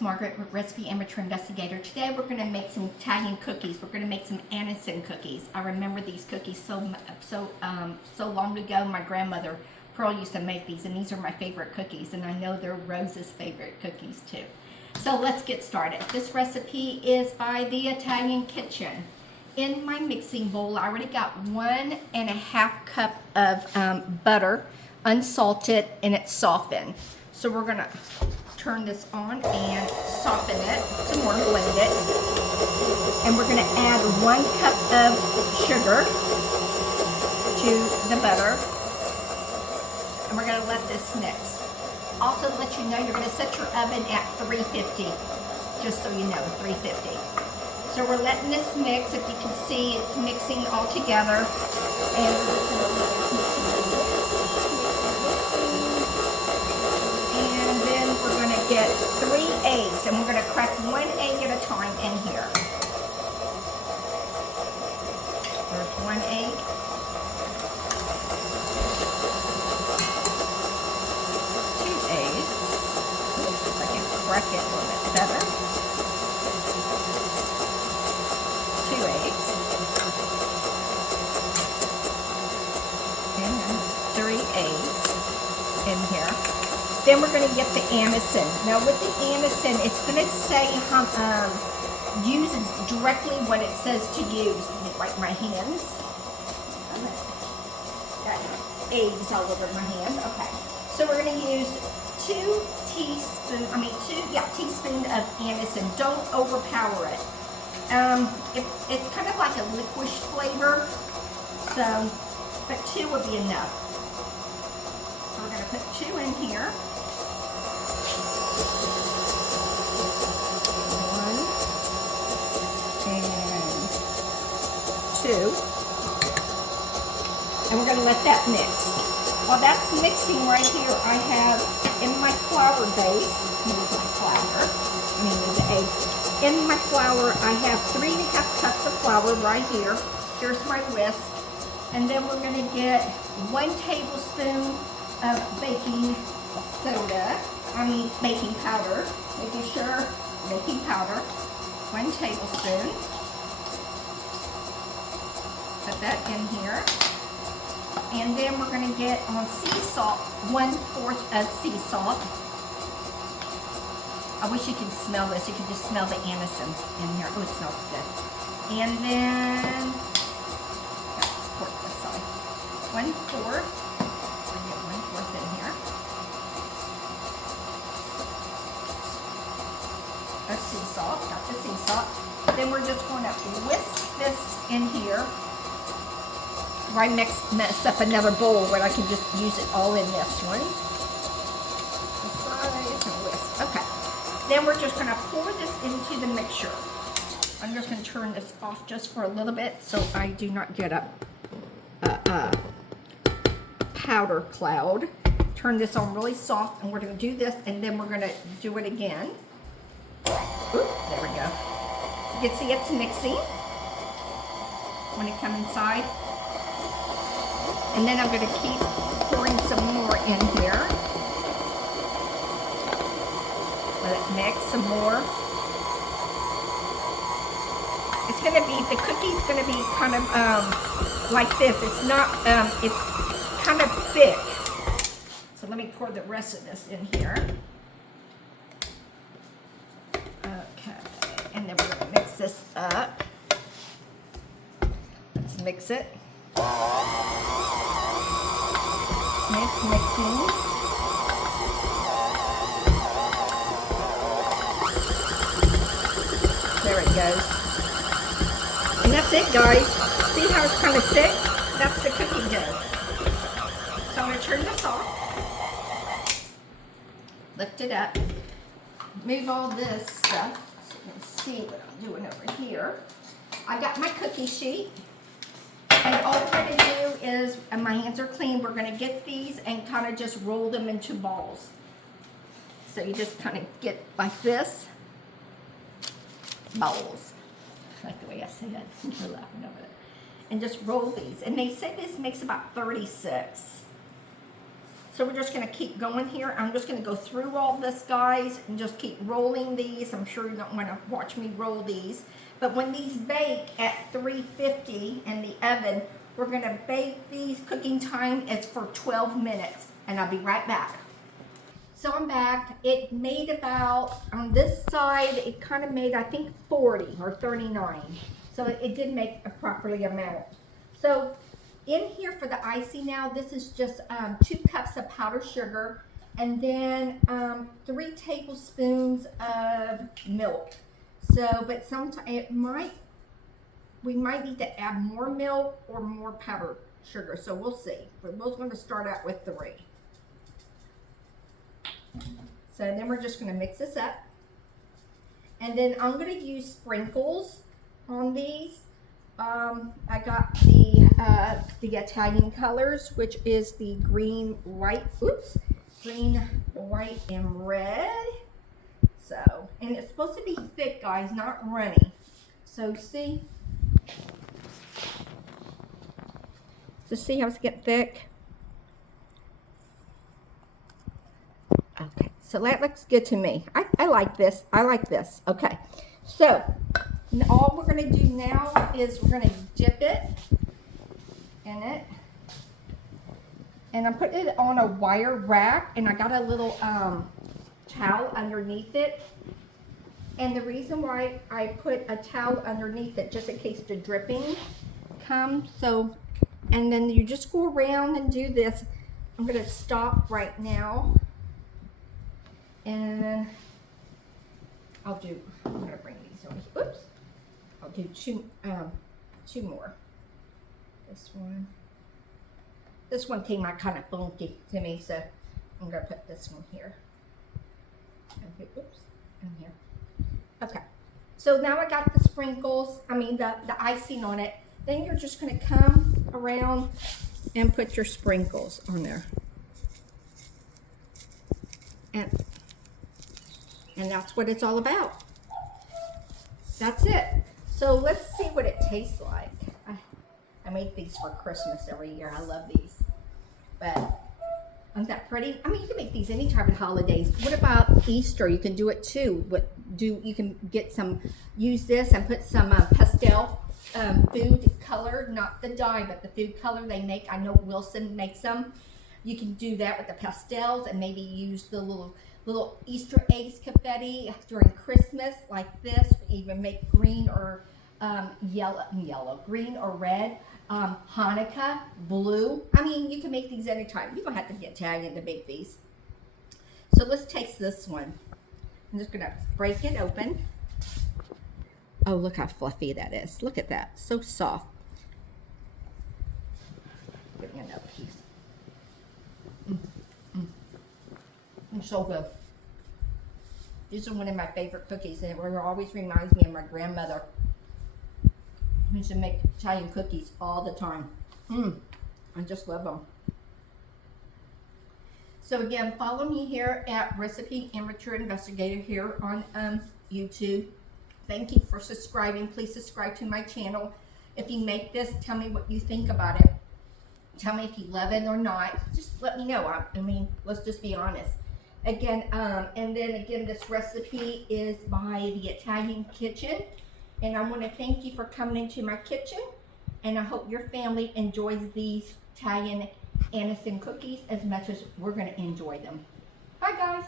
is Margaret, Recipe Amateur Investigator. Today we're going to make some Italian cookies. We're going to make some Anise cookies. I remember these cookies so long ago. My grandmother Pearl used to make these, and these are my favorite cookies, and I know they're Rose's favorite cookies too. So let's get started. This recipe is by the Italian Kitchen. In my mixing bowl, I already got 1.5 cup of butter, unsalted, and it's softened. So we're gonna turn this on and soften it some more, blend it. And we're gonna add 1 cup of sugar to the butter. And we're gonna let this mix. Also let you know, you're gonna set your oven at 350, just so you know, 350. So we're letting this mix. If you can see, it's mixing all together. And then we're going to get 3 eggs, and we're going to crack 1 egg at a time in here. There's 1 egg. 2 eggs. If I can crack it a little bit better. 2 eggs. And 3 eggs in here. Then we're going to get the Anise. Now with the Anise, it's going to say use directly what it says to use. Let me wipe my hands. Got eggs all over my hand. Okay. So we're going to use 2 teaspoons of Anise. Don't overpower it. It's kind of like a licorice flavor, so, but 2 will be enough. So we're going to put 2 in here. 1 and 2. And we're going to let that mix. While that's mixing right here, I have in my flour base, here's my flour, the eggs. In my flour, I have 3.5 cups of flour right here. Here's my whisk. And then we're going to get 1 tablespoon of baking powder. Making sure, baking powder. 1 tablespoon. Put that in here. And then we're going to get on sea salt, 1/4 of sea salt. I wish you could smell this. You can just smell the Anise in here. Oh, it smells good. And then, pour this on. 1/4. I'll get 1/4 in here. Of sea salt. Got the sea salt. Then we're just going to whisk this in here. Why mess up another bowl where I can just use it all in this one. And whisk. Okay. Then we're just going to pour this into the mixture. I'm just going to turn this off just for a little bit so I do not get a powder cloud. Turn this on really soft, and we're going to do this, and then we're going to do it again. Oop, there we go. You can see it's mixing when it comes inside. And then I'm going to keep pouring some more in here. Let it mix some more. It's going to be, the cookie's going to be kind of like this. It's not, it's kind of thick. So let me pour the rest of this in here. Okay, and then we're going to mix this up. Let's mix it. It's mixing. There it goes. And that's it, guys. See how it's kind of thick? That's the cookie dough. So I'm going to turn this off. Lift it up. Move all this stuff so you can see what I'm doing over here. I got my cookie sheet. And all we're going to do is, and my hands are clean, we're going to get these and kind of just roll them into balls. So you just kind of get like this. Balls. Like the way I say that. You're laughing over it. And just roll these. And they say this makes about 36. So we're just gonna keep going here. I'm just gonna go through all this, guys, and just keep rolling these. I'm sure you don't wanna watch me roll these. But when these bake at 350 in the oven, we're gonna bake these. Cooking time is for 12 minutes, and I'll be right back. So I'm back. It made about, on this side, it kind of made, I think, 40 or 39. So it did make a properly amount. So in here for the icing now, this is just 2 cups of powdered sugar, and then 3 tablespoons of milk. So, but sometimes we might need to add more milk or more powdered sugar. So we'll see. We're both going to start out with 3. So then we're just going to mix this up. And then I'm going to use sprinkles on these. I got the Italian colors, which is the green, white, green, white, and red. So, and it's supposed to be thick, guys, not runny. So see? So see how it's getting thick? Okay, so that looks good to me. I like this. I like this. Okay, so all we're going to do now is we're going to dip it in it. And I'm putting it on a wire rack, and I got a little towel underneath it. And the reason why I put a towel underneath it, just in case the dripping comes. So, and then you just go around and do this. I'm going to stop right now. And I'm going to bring these over here. Oops. I'll do two more. This one came out kind of funky to me, so I'm going to put this one here. Okay, oops, in here. Okay, so now I got the sprinkles, the icing on it. Then you're just going to come around and put your sprinkles on there. And that's what it's all about. That's it. So let's see what it tastes like. I make these for Christmas every year. I love these. But isn't that pretty? You can make these any time of holidays. What about Easter? You can do it too. You can get use this and put some pastel food color, not the dye, but the food color they make. I know Wilson makes them. You can do that with the pastels and maybe use the little Easter eggs confetti during Christmas like this. Even make green or green or red. Hanukkah, blue. You can make these anytime. You don't have to be Italian to make these. So let's taste this one. I'm just gonna break it open. Oh, look how fluffy that is. Look at that, so soft. Give me another piece. So good. These are one of my favorite cookies, and it always reminds me of my grandmother. We used to make Italian cookies all the time. I just love them. So again, follow me here at Recipe Amateur Investigator here on YouTube. Thank you for subscribing. Please subscribe to my channel. If you make this, tell me what you think about it. Tell me if you love it or not. Just let me know. Let's just be honest. Again, and then again, this recipe is by the Italian Kitchen. And I want to thank you for coming into my kitchen. And I hope your family enjoys these Italian Anise cookies as much as we're going to enjoy them. Bye, guys.